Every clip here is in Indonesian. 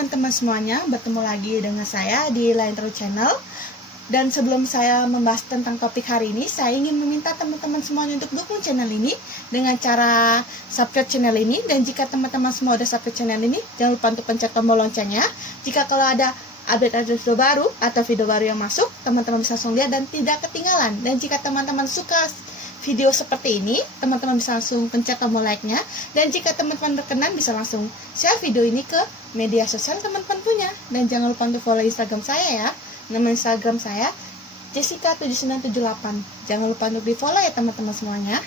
teman-teman semuanya, bertemu lagi dengan saya di Lain Terus Channel. Dan sebelum saya membahas tentang topik hari ini, saya ingin meminta teman-teman semuanya untuk dukung channel ini dengan cara subscribe channel ini. Dan jika teman-teman semua udah subscribe channel ini, jangan lupa untuk pencet tombol loncengnya. Jika kalau ada update video baru atau video baru yang masuk, teman-teman bisa langsung lihat dan tidak ketinggalan. Dan jika teman-teman suka video seperti ini, teman-teman bisa langsung pencet tombol like-nya. Dan jika teman-teman berkenan, bisa langsung share video ini ke media sosial teman-teman punya. Dan jangan lupa untuk follow Instagram saya ya. Nama Instagram saya Jessica7978. Jangan lupa untuk di follow ya teman-teman semuanya.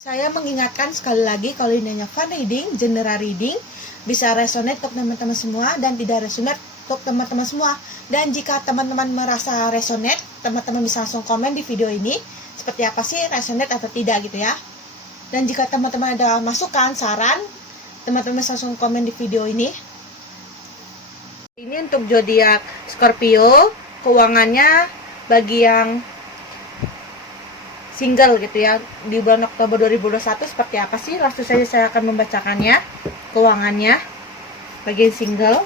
Saya mengingatkan sekali lagi, kalau ini hanya fun reading, general reading, bisa resonate untuk teman-teman semua dan tidak resonate untuk teman-teman semua. Dan jika teman-teman merasa resonate, teman-teman bisa langsung komen di video ini seperti apa sih resonate atau tidak gitu ya. Dan jika teman-teman ada masukan, saran, teman-teman bisa langsung komen di video ini. Ini untuk zodiak Scorpio, keuangannya bagi yang single gitu ya, di bulan Oktober 2021 seperti apa sih? Langsung saja saya akan membacakannya, keuangannya bagi yang single.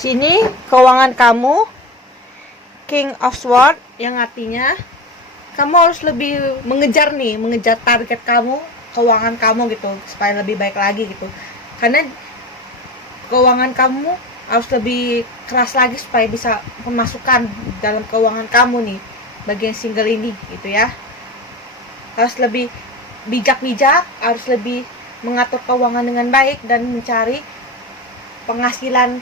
Sini keuangan kamu, King of Swords, yang artinya kamu harus lebih mengejar target kamu, keuangan kamu gitu, supaya lebih baik lagi gitu. Karena keuangan kamu harus lebih keras lagi supaya bisa pemasukan dalam keuangan kamu nih, bagian single ini gitu ya. Harus lebih bijak-bijak, harus lebih mengatur keuangan dengan baik dan mencari penghasilan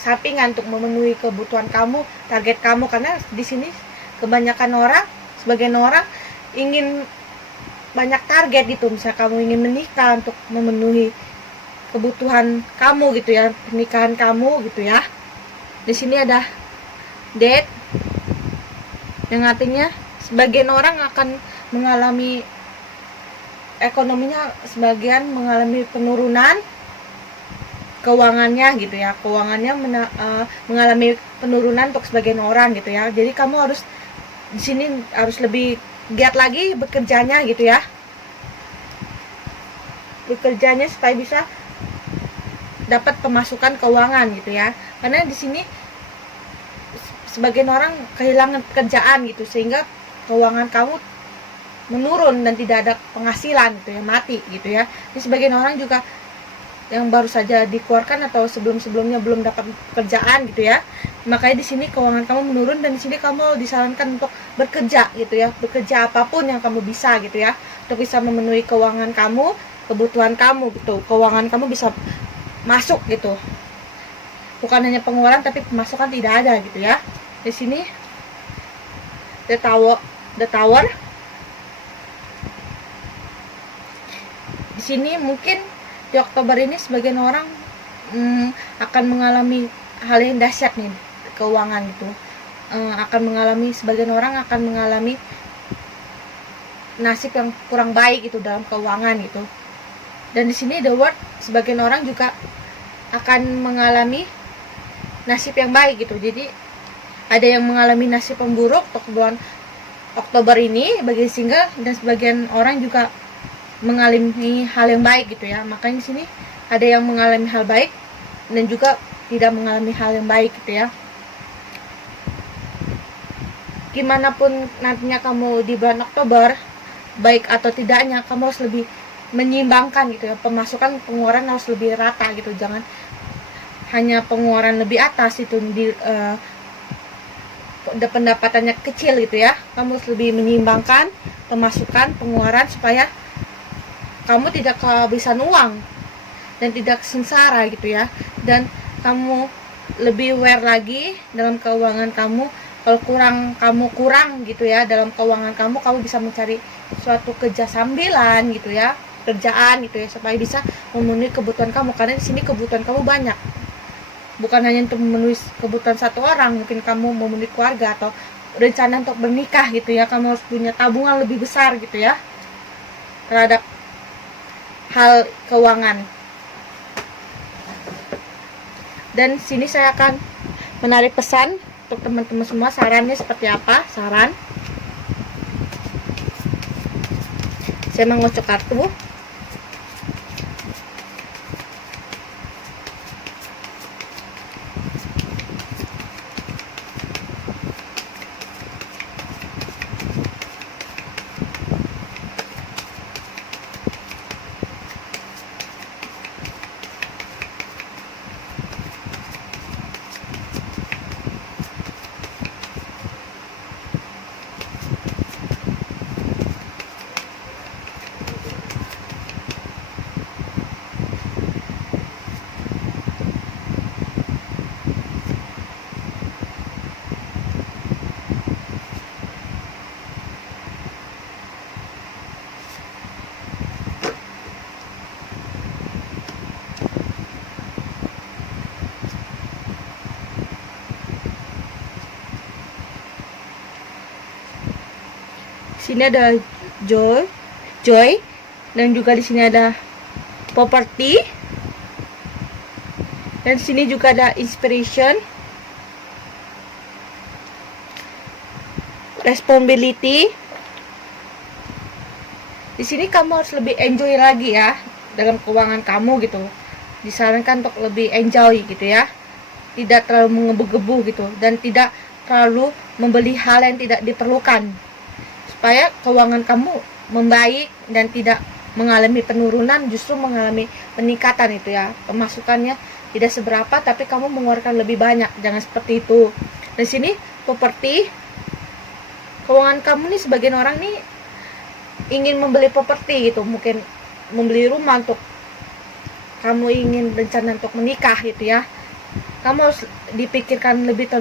sampingan untuk memenuhi kebutuhan kamu, target kamu. Karena di sini kebanyakan orang, sebagian orang ingin banyak target gitu. Misalnya kamu ingin menikah untuk memenuhi kebutuhan kamu gitu ya, pernikahan kamu gitu ya. Di sini ada Death, yang artinya sebagian orang akan mengalami ekonominya, sebagian mengalami penurunan keuangannya gitu ya, keuangannya mengalami penurunan untuk sebagian orang gitu ya. Jadi kamu harus di sini harus lebih giat lagi bekerjanya gitu ya, bekerjanya supaya bisa dapat pemasukan keuangan gitu ya. Karena di sini sebagian orang kehilangan pekerjaan gitu, sehingga keuangan kamu menurun dan tidak ada penghasilan gitu ya, mati gitu ya. Jadi sebagian orang juga yang baru saja dikeluarkan atau sebelum-sebelumnya belum dapat pekerjaan gitu ya. Makanya di sini keuangan kamu menurun, dan di sini kamu disarankan untuk bekerja gitu ya. Bekerja apapun yang kamu bisa gitu ya, untuk bisa memenuhi keuangan kamu, kebutuhan kamu gitu. Keuangan kamu bisa masuk gitu. Bukan hanya pengeluaran tapi pemasukan tidak ada gitu ya. Di sini The Tower. Di sini mungkin di Oktober ini sebagian orang akan mengalami hal yang dahsyat nih, keuangan gitu. akan mengalami, sebagian orang akan mengalami nasib yang kurang baik gitu dalam keuangan gitu. Dan di sini the word, sebagian orang juga akan mengalami nasib yang baik gitu. Jadi ada yang mengalami nasib yang buruk untuk bulan Oktober ini bagi single, dan sebagian orang juga mengalami hal yang baik gitu ya. Makanya di sini ada yang mengalami hal baik dan juga tidak mengalami hal yang baik gitu ya. Gimana pun nantinya kamu di bulan Oktober, baik atau tidaknya, kamu harus lebih menyeimbangkan gitu ya. Pemasukan pengeluaran harus lebih rata gitu. Jangan hanya pengeluaran lebih atas itu di pendapatannya kecil gitu ya. Kamu harus lebih menyeimbangkan pemasukan pengeluaran supaya kamu tidak kehabisan uang dan tidak sengsara gitu ya. Dan kamu lebih aware lagi dalam keuangan kamu. Kalau kamu kurang gitu ya dalam keuangan kamu bisa mencari suatu kerja sambilan gitu ya, kerjaan gitu ya, supaya bisa memenuhi kebutuhan kamu. Karena di sini kebutuhan kamu banyak, bukan hanya untuk memenuhi kebutuhan satu orang, mungkin kamu memenuhi keluarga atau rencana untuk bernikah gitu ya. Kamu harus punya tabungan lebih besar gitu ya terhadap hal keuangan. Dan sini saya akan menarik pesan untuk teman-teman semua. Sarannya seperti apa? Saran, saya mengocok kartu. Sini ada joy, dan juga di sini ada property, dan di sini juga ada inspiration, responsibility. Di sini kamu harus lebih enjoy lagi ya dalam keuangan kamu gitu. Disarankan untuk lebih enjoy gitu ya, tidak terlalu mengebu-gebu gitu, dan tidak terlalu membeli hal yang tidak diperlukan, supaya keuangan kamu membaik dan tidak mengalami penurunan, justru mengalami peningkatan itu ya. Pemasukannya tidak seberapa tapi kamu mengeluarkan lebih banyak, jangan seperti itu. Di sini properti, keuangan kamu nih, sebagian orang nih ingin membeli properti gitu, mungkin membeli rumah untuk kamu ingin rencana untuk menikah gitu ya. Kamu harus dipikirkan lebih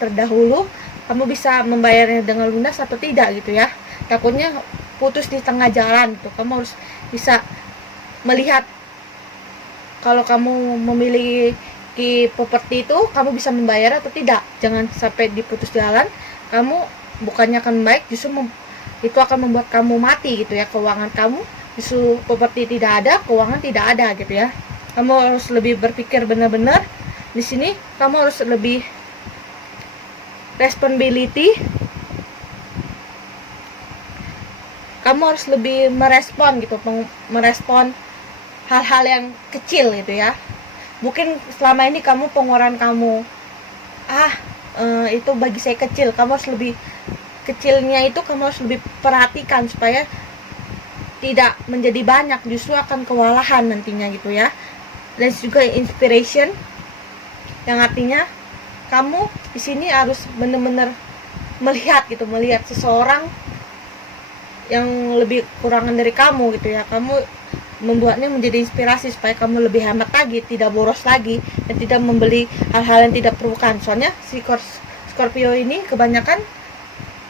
terdahulu kamu bisa membayarnya dengan lunas atau tidak gitu ya. Takutnya putus di tengah jalan gitu. Kamu harus bisa melihat kalau kamu memiliki properti itu, kamu bisa membayar atau tidak. Jangan sampai diputus jalan, kamu bukannya akan baik, justru itu akan membuat kamu mati gitu ya. Keuangan kamu justru properti tidak ada, keuangan tidak ada gitu ya. Kamu harus lebih berpikir benar-benar. Di sini kamu harus lebih responsibility, kamu harus lebih merespon gitu, merespon hal-hal yang kecil gitu ya. Mungkin selama ini kamu pengeluaran kamu itu bagi saya kecil, kamu harus lebih kecilnya itu kamu harus lebih perhatikan supaya tidak menjadi banyak, justru akan kewalahan nantinya gitu ya. Dan juga inspiration, yang artinya kamu di sini harus benar-benar melihat seseorang yang lebih kurangan dari kamu gitu ya. Kamu membuatnya menjadi inspirasi supaya kamu lebih hemat lagi, tidak boros lagi, dan tidak membeli hal-hal yang tidak perlukan. Soalnya si Scorpio ini kebanyakan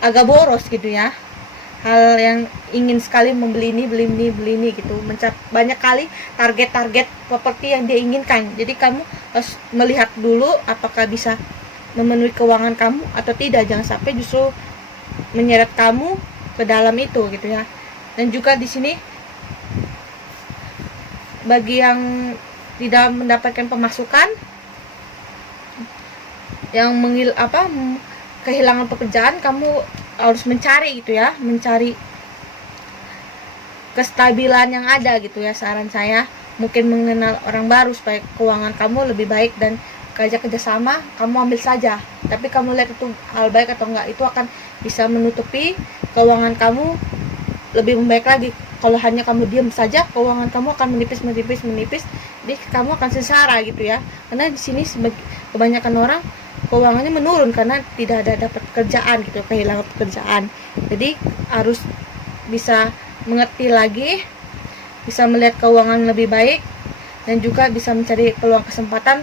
agak boros gitu ya. Hal yang ingin sekali membeli ini gitu, banyak kali target properti yang dia inginkan. Jadi kamu harus melihat dulu apakah bisa memenuhi keuangan kamu atau tidak. Jangan sampai justru menyeret kamu ke dalam itu gitu ya. Dan juga di sini bagi yang tidak mendapatkan pemasukan, yang kehilangan pekerjaan, kamu harus mencari gitu ya, mencari kestabilan yang ada gitu ya. Saran saya mungkin mengenal orang baru supaya keuangan kamu lebih baik, dan kerjasama kamu ambil saja, tapi kamu lihat itu hal baik atau enggak. Itu akan bisa menutupi keuangan kamu lebih membaik lagi. Kalau hanya kamu diam saja, keuangan kamu akan menipis, jadi kamu akan sengsara gitu ya. Karena di sini kebanyakan orang keuangannya menurun karena tidak ada dapat pekerjaan gitu, kehilangan pekerjaan. Jadi harus bisa mengerti lagi, bisa melihat keuangan lebih baik, dan juga bisa mencari peluang kesempatan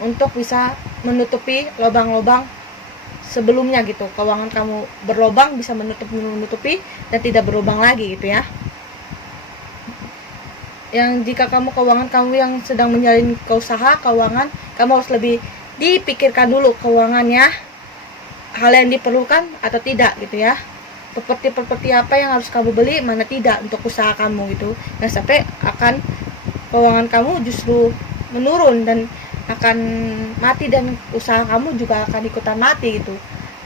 untuk bisa menutupi lubang-lubang sebelumnya gitu. Keuangan kamu berlubang bisa menutupi dan tidak berlubang lagi gitu ya. Yang jika keuangan kamu yang sedang menjalin usaha keuangan, kamu harus lebih dipikirkan dulu keuangannya, hal yang diperlukan atau tidak gitu ya. Properti apa yang harus kamu beli, mana tidak untuk usaha kamu gitu. Yang sampai akan keuangan kamu justru menurun dan akan mati, dan usaha kamu juga akan ikutan mati gitu,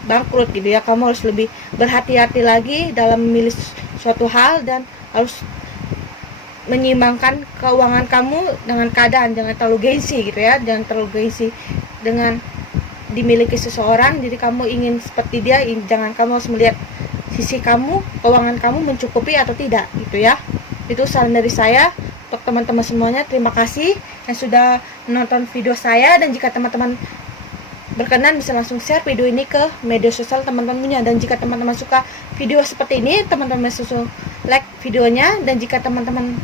bangkrut gitu ya. Kamu harus lebih berhati-hati lagi dalam memilih suatu hal, dan harus menyeimbangkan keuangan kamu dengan keadaan. Jangan terlalu gengsi gitu ya, jangan terlalu gengsi dengan dimiliki seseorang jadi kamu ingin seperti dia. Jangan, kamu harus melihat sisi kamu, keuangan kamu mencukupi atau tidak gitu ya. Itu saran dari saya untuk teman-teman semuanya. Terima kasih yang sudah menonton video saya, dan jika teman-teman berkenan bisa langsung share video ini ke media sosial teman-teman punya. Dan jika teman-teman suka video seperti ini, teman-teman langsung like videonya. Dan jika teman-teman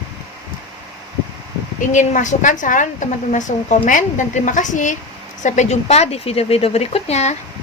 ingin masukkan saran, teman-teman langsung komen. Dan terima kasih, sampai jumpa di video-video berikutnya.